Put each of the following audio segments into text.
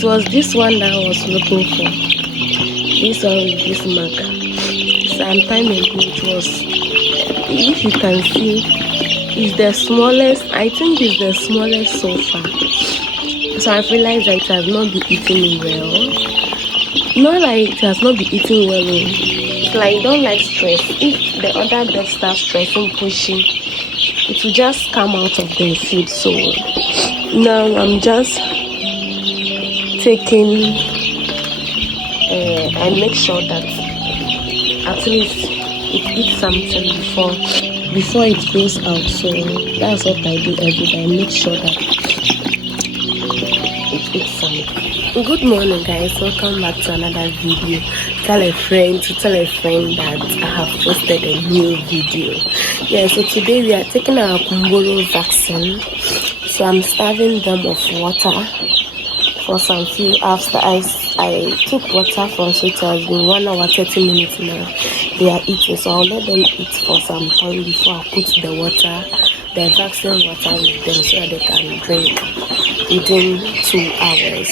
it was this one that I was looking for. This one with this mark. Some time ago it was, if you can see, it's the smallest. I think it's the smallest so far. So I realized that it has not been eating well. Not like it has not been eating well. It's like I don't like stress. If the other bird starts stressing, pushing, it will just come out of the food. So now I'm just taking I make sure that at least it eats something before it goes out. So that's what I do every day. I make sure that it eats something. Good morning, guys. Welcome back to another video. Tell a friend that I have posted a new video. Yeah, so today we are taking our Gumboro vaccine. So I'm starving them of water for some few after I took water from, so it has been 1 hour 30 minutes now. They are eating, so I'll let them eat for some time before I put the vaccine water with them, so that they can drink within 2 hours,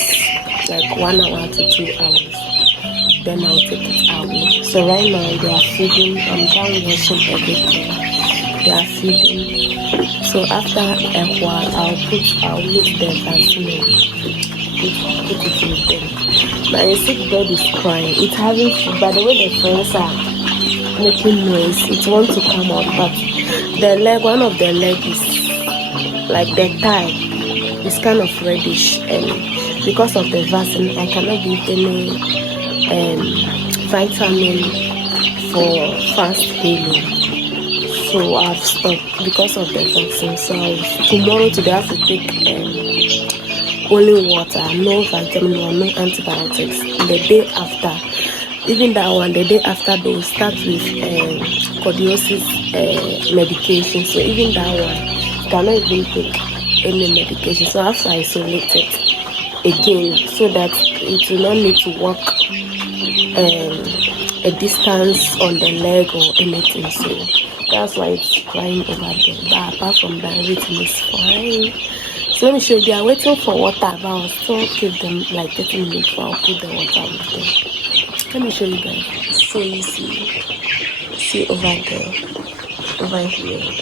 like 1 hour to 2 hours. Then I'll take it away. So right now they are feeding. I'm done washing everything. They are feeding. So after a while, I'll make the vaccine. Put it with them. My sick bird is crying. It's having food. By the way, the friends are making noise. It wants to come out, but one of the leg is like the thigh is kind of reddish, and because of the vaccine, I cannot give any vitamin for fast healing. So I've stopped because of the vaccine. So tomorrow today I have to take only water, no vitamin or no antibiotics. The day after, even that one, the day after they will start with cordiosis medication. So even that one, cannot even take any medication. So I have to isolate it again so that it will not need to walk a distance on the leg or anything. So that's why it's crying over there. But apart from that, everything is fine. So let me show you. They are waiting for water, but I'll still give them like 30 minutes before I'll put the water with them. Let me show you guys. So you see over there, over here.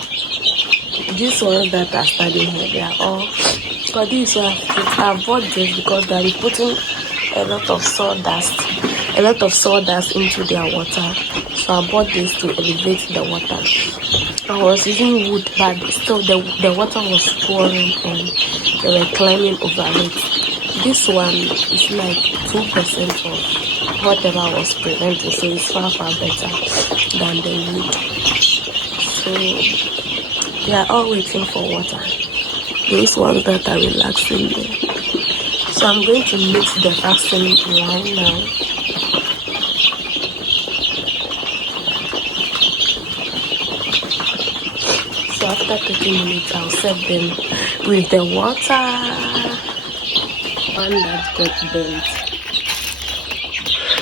These ones that are standing here, they are all. But these ones, I bought this because they are putting a lot of sawdust into their water. So I bought this to elevate the water. I was using wood, but still the water was pouring and they were climbing over it. This one is like 2% of whatever was preventing, so it's far better than the wood. So they are all waiting for water. These ones that are relaxing there. So I'm going to mix the vaccine right now. So after 30 minutes, I'll set them with the water. One that got burnt.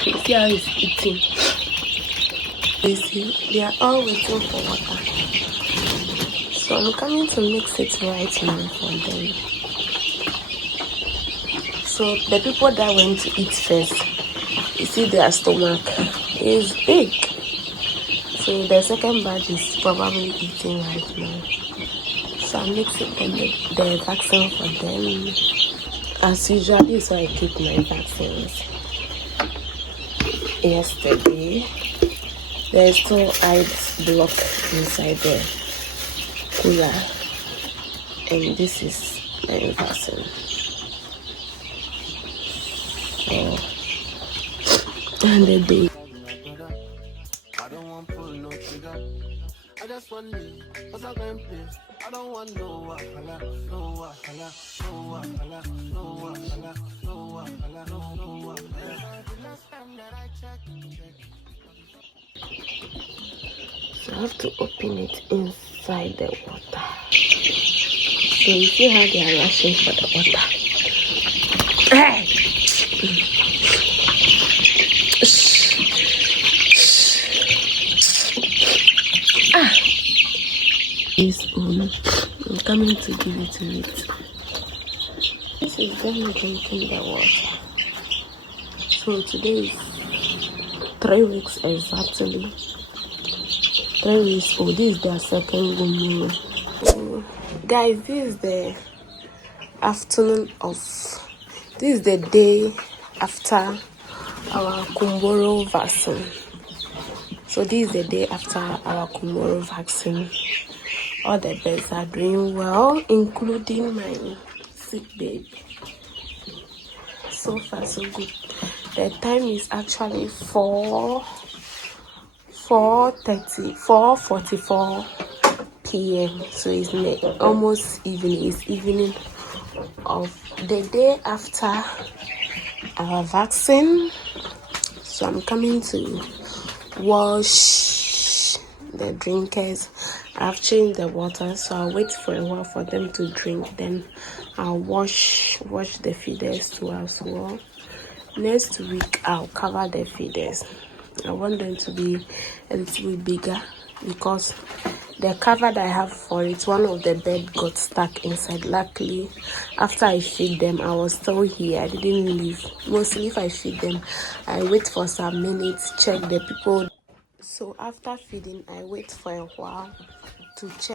You see how it's eating. You see, they are all waiting for water. So I'm coming to mix it right now for them. So the people that went to eat first, you see their stomach is big. So the second batch is probably eating right now. So I'm mixing the vaccine for them. As usual, this is why I keep my vaccines. Yesterday, there is still ice block inside the cooler. And this is my vaccine. So, and the day. I don't want pull no trigger. I just want me, cause I can play. I don't want no wahala, no wahala, no wahala, no wahala, no wahala, no wahala. The last time that I checked. So I have to open it inside the water. So you see how they are rushing for the water. This one, I'm coming to give it to it. This is them drinking the water. So today is 3 weeks exactly. 3 weeks old. This is their second Gumboro. Guys, this is the afternoon of, this is the day after our Gumboro vaccine. So this is the day after our Gumboro vaccine. All the birds are doing well, including my sick baby. So far so good. The time is actually 4:44 p.m. So it's almost evening. It's evening of the day after our vaccine. So I'm coming to wash the drinkers. I've changed the water, so I'll wait for a while for them to drink. Then I'll wash the feeders too as well. Next week I'll cover the feeders. I want them to be a little bit bigger because the cover that I have for it, one of the bed got stuck inside. Luckily, after I feed them, I was still here. I didn't leave. Mostly if I feed them, I wait for some minutes, check the people. So after feeding, I wait for a while to check